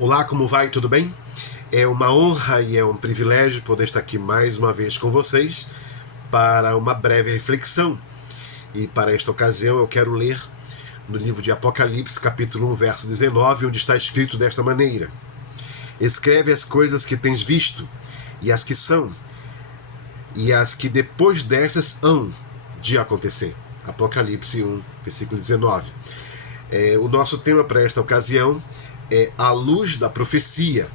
Olá, como vai? Tudo bem? É uma honra e é um privilégio poder estar aqui mais uma vez com vocês para uma breve reflexão. E para esta ocasião eu quero ler no livro de Apocalipse, capítulo 1, verso 19, onde está escrito desta maneira: Escreve as coisas que tens visto, e as que são, e as que depois destas hão de acontecer. Apocalipse 1, versículo 19. O nosso tema para esta ocasião é A Luz da Profecia,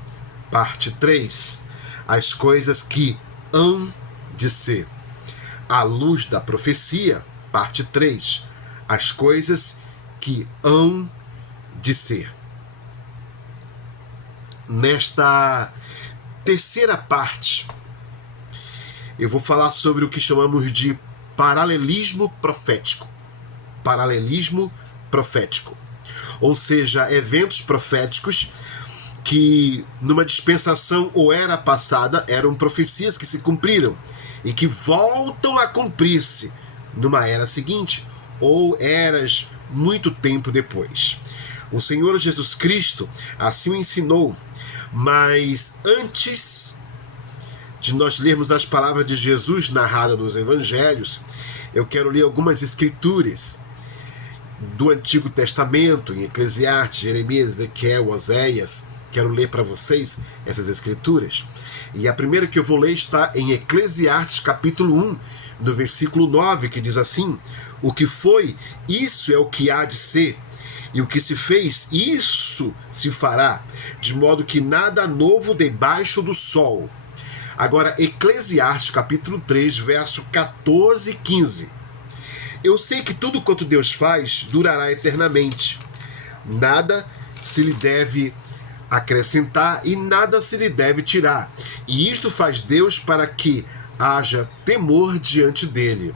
parte 3, as coisas que hão de ser. A Luz da Profecia, parte 3, as coisas que hão de ser. Nesta terceira parte, eu vou falar sobre o que chamamos de paralelismo profético. Paralelismo profético. Ou seja, eventos proféticos que numa dispensação ou era passada eram profecias que se cumpriram e que voltam a cumprir-se numa era seguinte ou eras muito tempo depois. O Senhor Jesus Cristo assim o ensinou, mas antes de nós lermos as palavras de Jesus narradas nos evangelhos, eu quero ler algumas escrituras do Antigo Testamento, em Eclesiastes, Jeremias, Ezequiel, Oséias. Quero ler para vocês essas escrituras. E a primeira que eu vou ler está em Eclesiastes, capítulo 1, no versículo 9, que diz assim: O que foi, isso é o que há de ser, e o que se fez, isso se fará, de modo que nada novo debaixo do sol. Agora, Eclesiastes, capítulo 3, verso 14 e 15. Eu sei que tudo quanto Deus faz durará eternamente. Nada se lhe deve acrescentar e nada se lhe deve tirar. E isto faz Deus para que haja temor diante dele.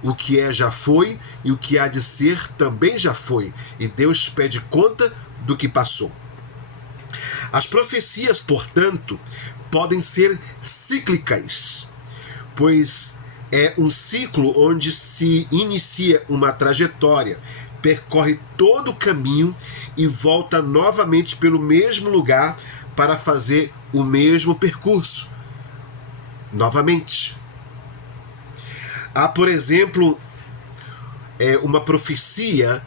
O que é já foi, e o que há de ser também já foi. E Deus pede conta do que passou. As profecias, portanto, podem ser cíclicas, pois é um ciclo onde se inicia uma trajetória, percorre todo o caminho e volta novamente pelo mesmo lugar para fazer o mesmo percurso. Novamente. Há, por exemplo, uma profecia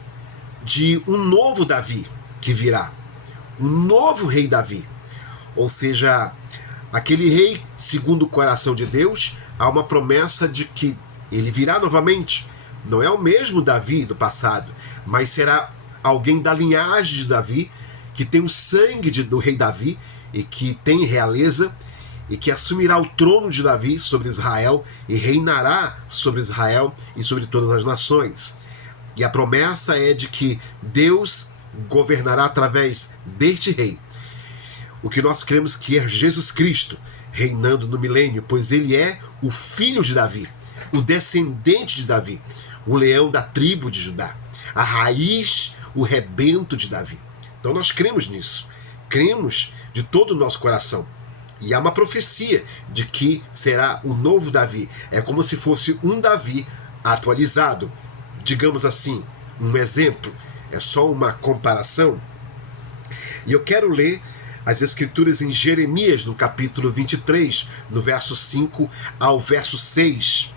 de um novo Davi que virá. Um novo rei Davi. Ou seja, aquele rei segundo o coração de Deus. Há uma promessa de que ele virá novamente. Não é o mesmo Davi do passado, mas será alguém da linhagem de Davi, que tem o sangue do rei Davi e que tem realeza e que assumirá o trono de Davi sobre Israel e reinará sobre Israel e sobre todas as nações. E a promessa é de que Deus governará através deste rei. O que nós cremos que é Jesus Cristo, reinando no milênio, pois ele é o filho de Davi, o descendente de Davi, o leão da tribo de Judá, a raiz, o rebento de Davi. Então nós cremos nisso, cremos de todo o nosso coração. E há uma profecia de que será o novo Davi. É como se fosse um Davi atualizado. Digamos assim, um exemplo, é só uma comparação. E eu quero ler as escrituras em Jeremias, no capítulo 23, no verso 5 ao verso 6.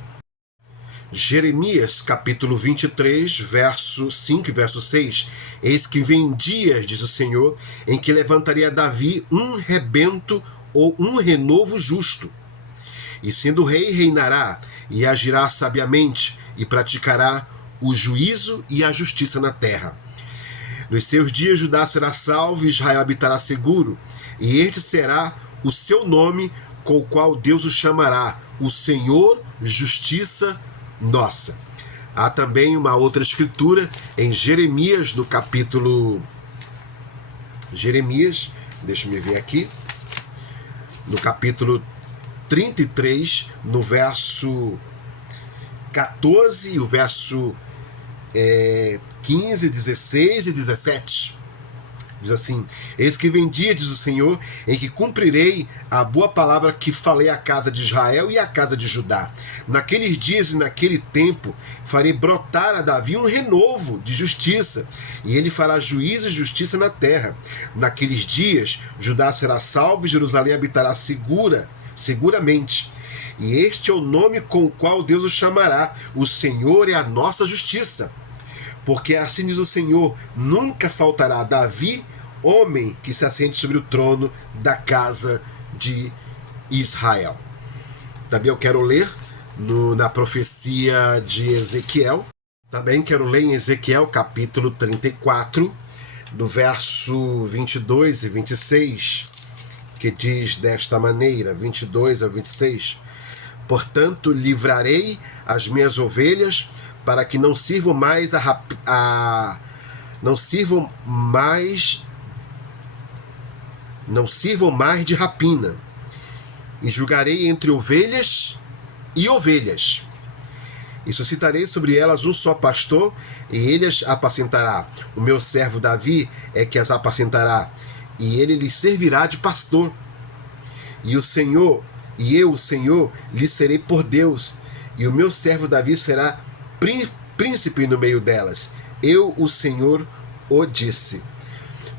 Jeremias, capítulo 23, verso 5 e verso 6. Eis que vem dias, diz o Senhor, em que levantaria Davi um rebento ou um renovo justo. E sendo rei, reinará, e agirá sabiamente, e praticará o juízo e a justiça na terra. Nos seus dias Judá será salvo e Israel habitará seguro, e este será o seu nome com o qual Deus o chamará, o Senhor Justiça Nossa. Há também uma outra escritura em Jeremias, no capítulo... Jeremias, deixa-me ver aqui, no capítulo 33, no verso 14 e o verso 15, 16 e 17. Diz assim: eis que vem dia, diz o Senhor, em que cumprirei a boa palavra que falei à casa de Israel e à casa de Judá. Naqueles dias e naquele tempo farei brotar a Davi um renovo de justiça, e ele fará juízo e justiça na terra. Naqueles dias Judá será salvo e Jerusalém habitará seguramente. E este é o nome com o qual Deus o chamará: o Senhor é a nossa justiça. Porque assim diz o Senhor: nunca faltará a Davi homem que se assente sobre o trono da casa de Israel. Também eu quero ler na profecia de Ezequiel. Também quero ler em Ezequiel capítulo 34, do verso 22 e 26, que diz desta maneira, 22 a 26: portanto, livrarei as minhas ovelhas para que não sirvam mais não sirvam mais de rapina, e julgarei entre ovelhas e ovelhas, e suscitarei sobre elas um só pastor, e ele as apacentará. O meu servo Davi é que as apacentará, e ele lhes servirá de pastor. E eu, o Senhor, lhe serei por Deus, e o meu servo Davi será príncipe no meio delas. Eu, o Senhor, o disse.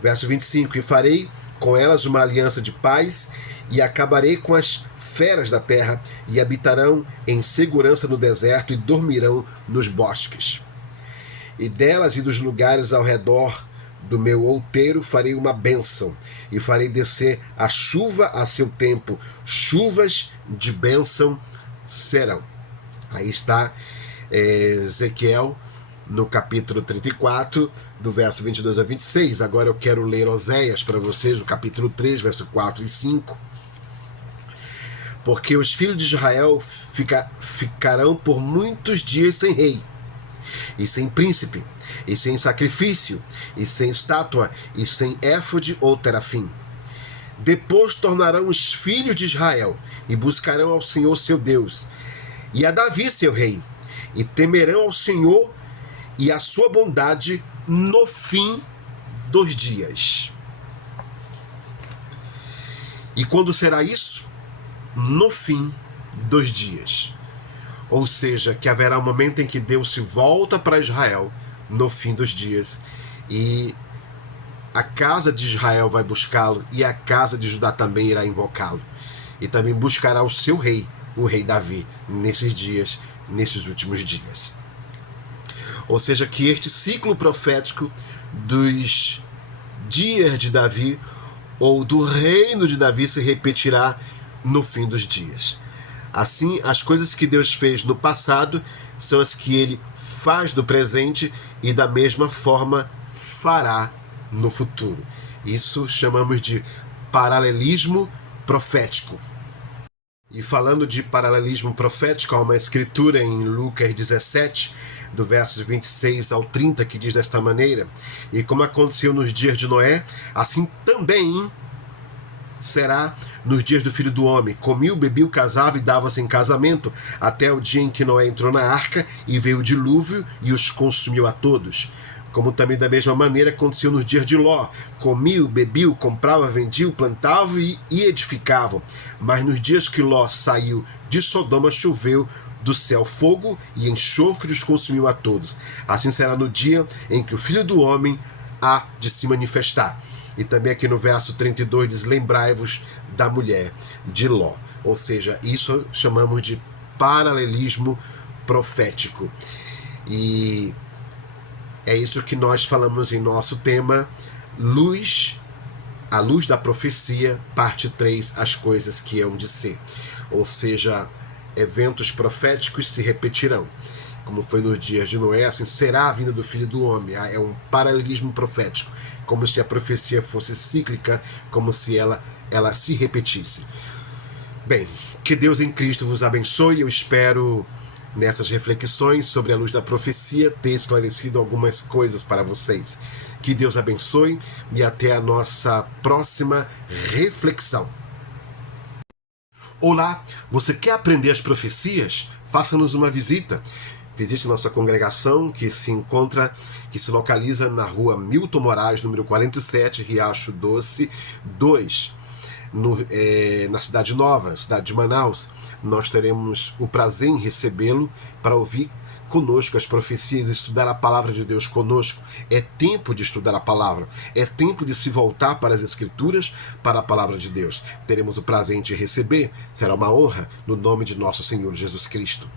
Verso 25: e farei com elas uma aliança de paz, e acabarei com as feras da terra, e habitarão em segurança no deserto, e dormirão nos bosques. E delas e dos lugares ao redor do meu outeiro farei uma bênção, e farei descer a chuva a seu tempo, chuvas de bênção serão. Aí está Ezequiel, no capítulo 34, do verso 22 a 26. Agora eu quero ler Oséias para vocês, no capítulo 3, verso 4 e 5. Porque os filhos de Israel ficarão por muitos dias sem rei, e sem príncipe, e sem sacrifício, e sem estátua, e sem éfode ou terafim. Depois tornarão os filhos de Israel, e buscarão ao Senhor seu Deus, e a Davi seu rei, e temerão ao Senhor e a sua bondade no fim dos dias. E quando será isso? No fim dos dias. Ou seja, que haverá um momento em que Deus se volta para Israel no fim dos dias, e a casa de Israel vai buscá-lo, e a casa de Judá também irá invocá-lo, e também buscará o seu rei, o rei Davi, nesses dias, nesses últimos dias. Ou seja, que este ciclo profético dos dias de Davi, ou do reino de Davi, se repetirá no fim dos dias. Assim, as coisas que Deus fez no passado são as que ele faz no presente, e da mesma forma fará no futuro. Isso chamamos de paralelismo profético. E falando de paralelismo profético, há uma escritura em Lucas 17, do versos 26 ao 30, que diz desta maneira: e como aconteceu nos dias de Noé, assim também será nos dias do Filho do Homem. Comiu, bebiu, casava e dava-se em casamento, até o dia em que Noé entrou na arca, e veio o dilúvio e os consumiu a todos. Como também da mesma maneira aconteceu nos dias de Ló. Comiam, bebiam, compravam, vendiam, plantavam e edificavam. Mas nos dias que Ló saiu de Sodoma, choveu do céu fogo e enxofre os consumiu a todos. Assim será no dia em que o Filho do Homem há de se manifestar. E também aqui no verso 32 diz: lembrai-vos da mulher de Ló. Ou seja, isso chamamos de paralelismo profético. E é isso que nós falamos em nosso tema, a luz da profecia, parte 3, as coisas que hão de ser. Ou seja, eventos proféticos se repetirão. Como foi nos dias de Noé, assim será a vinda do Filho do Homem. É um paralelismo profético, como se a profecia fosse cíclica, como se ela se repetisse. Bem, que Deus em Cristo vos abençoe. Eu espero, nessas reflexões sobre a luz da profecia, ter esclarecido algumas coisas para vocês. Que Deus abençoe e até a nossa próxima reflexão. Olá, você quer aprender as profecias? Faça-nos uma visita. Visite nossa congregação que se localiza na rua Milton Moraes, número 47, Riacho Doce 2, na Cidade Nova, cidade de Manaus. Nós teremos o prazer em recebê-lo para ouvir conosco as profecias, estudar a palavra de Deus conosco. É tempo de estudar a palavra, é tempo de se voltar para as Escrituras, para a palavra de Deus. Teremos o prazer em te receber, será uma honra, no nome de nosso Senhor Jesus Cristo.